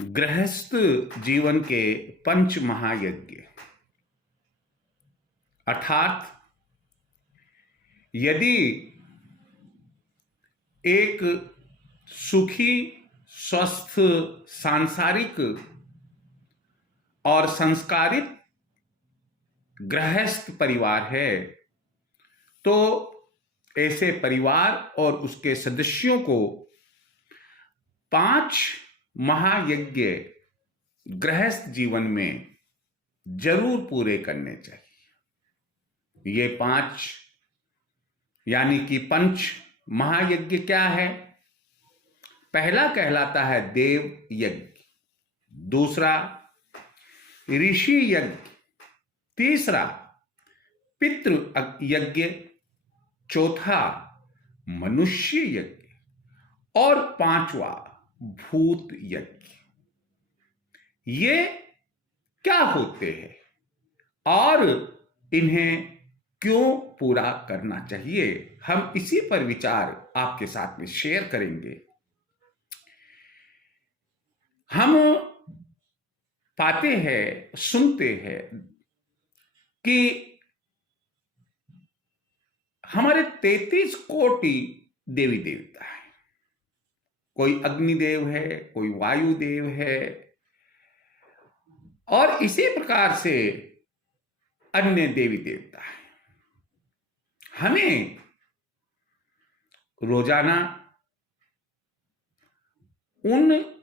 गृहस्थ जीवन के पंच महायज्ञ अर्थात यदि एक सुखी स्वस्थ सांसारिक और संस्कारित गृहस्थ परिवार है तो ऐसे परिवार और उसके सदस्यों को 5 महायज्ञ गृहस्थ जीवन में जरूर पूरे करने चाहिए। ये 5 यानी कि पंच महायज्ञ क्या है? पहला कहलाता है देव यज्ञ, दूसरा ऋषि यज्ञ, तीसरा पितृ यज्ञ, चौथा मनुष्य यज्ञ और 5वां भूत यज्ञ। ये क्या होते हैं और इन्हें क्यों पूरा करना चाहिए, हम इसी पर विचार आपके साथ में शेयर करेंगे। हम पाते हैं, सुनते हैं कि हमारे 33 कोटि देवी देवता है। कोई अग्निदेव है, कोई वायुदेव है और इसी प्रकार से अन्य देवी देवता है। हमें रोजाना उन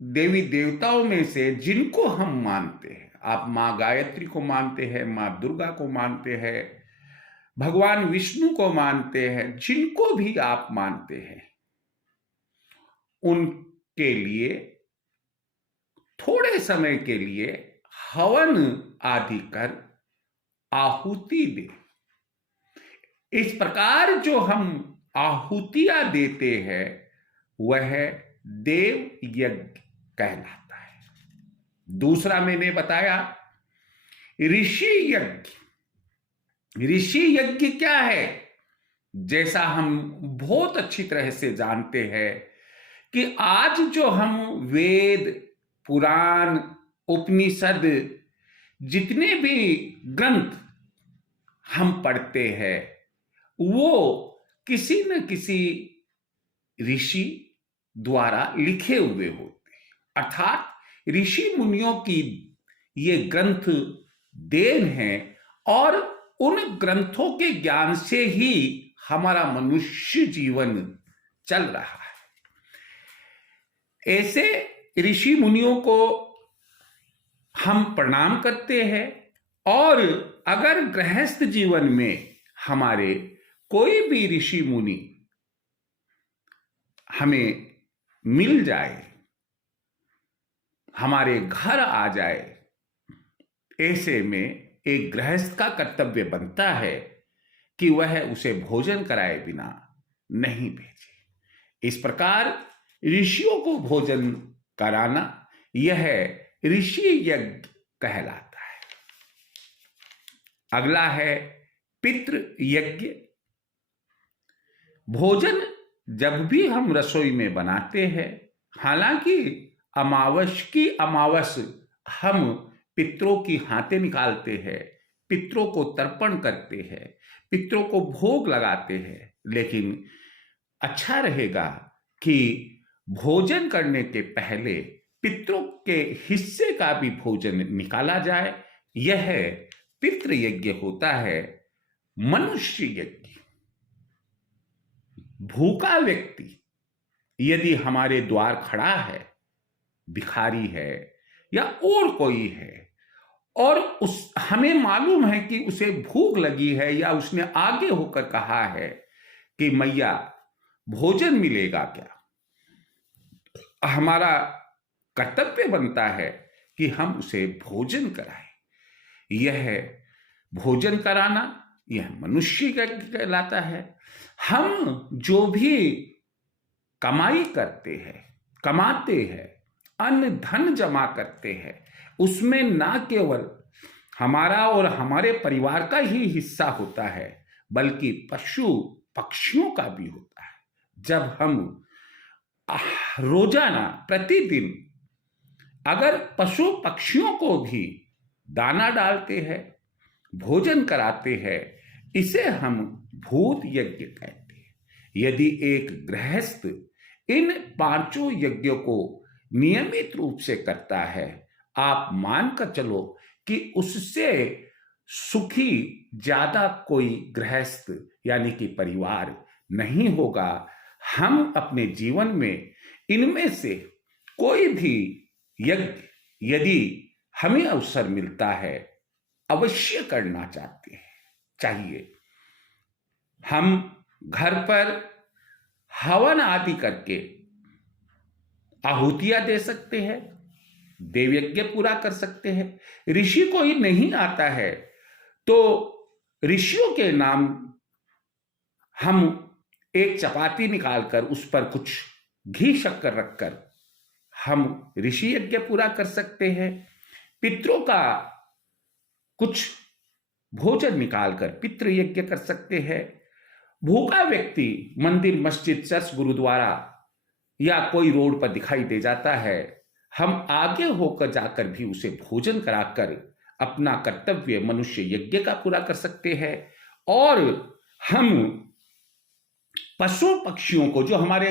देवी देवताओं में से जिनको हम मानते हैं, आप मां गायत्री को मानते हैं, मां दुर्गा को मानते हैं, भगवान विष्णु को मानते हैं, जिनको भी आप मानते हैं, उनके लिए थोड़े समय के लिए हवन आदि कर आहुति दे। इस प्रकार जो हम आहुतियां देते हैं वह देव यज्ञ कहलाता है। दूसरा मैंने बताया ऋषि यज्ञ। ऋषि यज्ञ क्या है? जैसा हम बहुत अच्छी तरह से जानते हैं कि आज जो हम वेद, पुराण, उपनिषद, जितने भी ग्रंथ हम पढ़ते हैं वो किसी न किसी ऋषि द्वारा लिखे हुए होते हैं। अर्थात ऋषि मुनियों की ये ग्रंथ देन है और उन ग्रंथों के ज्ञान से ही हमारा मनुष्य जीवन चल रहा है। ऐसे ऋषि मुनियों को हम प्रणाम करते हैं और अगर गृहस्थ जीवन में हमारे कोई भी ऋषि मुनि हमें मिल जाए, हमारे घर आ जाए, ऐसे में एक गृहस्थ का कर्तव्य बनता है कि वह उसे भोजन कराए बिना नहीं भेजे। इस प्रकार ऋषियों को भोजन कराना यह ऋषि यज्ञ कहलाता है। अगला है पितृ यज्ञ। भोजन जब भी हम रसोई में बनाते हैं, हालांकि अमावस की अमावस हम पितरों की हाथें निकालते हैं, पितरों को तर्पण करते हैं, पितरों को भोग लगाते हैं, लेकिन अच्छा रहेगा कि भोजन करने के पहले पितरों के हिस्से का भी भोजन निकाला जाए। यह पितृ यज्ञ होता है। मनुष्य यज्ञ, भूखा व्यक्ति यदि हमारे द्वार खड़ा है, भिखारी है या और कोई है और हमें मालूम है कि उसे भूख लगी है या उसने आगे होकर कहा है कि मैया भोजन मिलेगा क्या, हमारा कर्तव्य बनता है कि हम उसे भोजन कराएं। यह भोजन कराना यह मनुष्य कहलाता है। हम जो भी कमाई करते हैं, कमाते हैं, अन्न धन जमा करते हैं, उसमें ना केवल हमारा और हमारे परिवार का ही हिस्सा होता है बल्कि पशु पक्षियों का भी होता है। जब हम रोजाना प्रतिदिन अगर पशु पक्षियों को भी दाना डालते हैं, भोजन कराते हैं, इसे हम भूत यज्ञ कहते हैं। यदि एक गृहस्थ इन पांचों यज्ञों को नियमित रूप से करता है, आप मानकर चलो कि उससे सुखी ज्यादा कोई गृहस्थ यानी कि परिवार नहीं होगा। हम अपने जीवन में इनमें से कोई भी यज्ञ यदि हमें अवसर मिलता है, अवश्य करना चाहते हैं, चाहिए। हम घर पर हवन आदि करके आहुतियां दे सकते हैं, देव यज्ञ पूरा कर सकते हैं। ऋषि को ही नहीं आता है तो ऋषियों के नाम हम एक चपाती निकालकर उस पर कुछ घी शक्कर रखकर हम ऋषि यज्ञ पूरा कर सकते हैं। पितरों का कुछ भोजन निकालकर पितृ यज्ञ कर सकते हैं। भूखा व्यक्ति मंदिर, मस्जिद, चर्च, गुरुद्वारा या कोई रोड पर दिखाई दे जाता है, हम आगे होकर जाकर भी उसे भोजन कराकर अपना कर्तव्य मनुष्य यज्ञ का पूरा कर सकते हैं। और हम पशु पक्षियों को, जो हमारे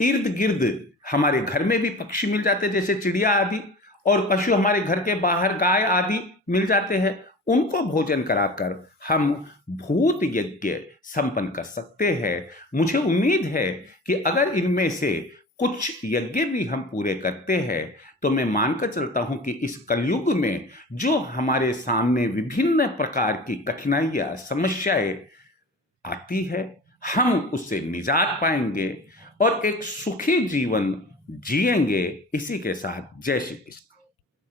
इर्द गिर्द हमारे घर में भी पक्षी मिल जाते हैं जैसे चिड़िया आदि, और पशु हमारे घर के बाहर गाय आदि मिल जाते हैं, उनको भोजन कराकर हम भूत यज्ञ संपन्न कर सकते हैं। मुझे उम्मीद है कि अगर इनमें से कुछ यज्ञ भी हम पूरे करते हैं तो मैं मानकर चलता हूं कि इस कलयुग में जो हमारे सामने विभिन्न प्रकार की कठिनाइयां, समस्याएं आती है, हम उससे निजात पाएंगे और एक सुखी जीवन जिएंगे। इसी के साथ जय श्री कृष्ण।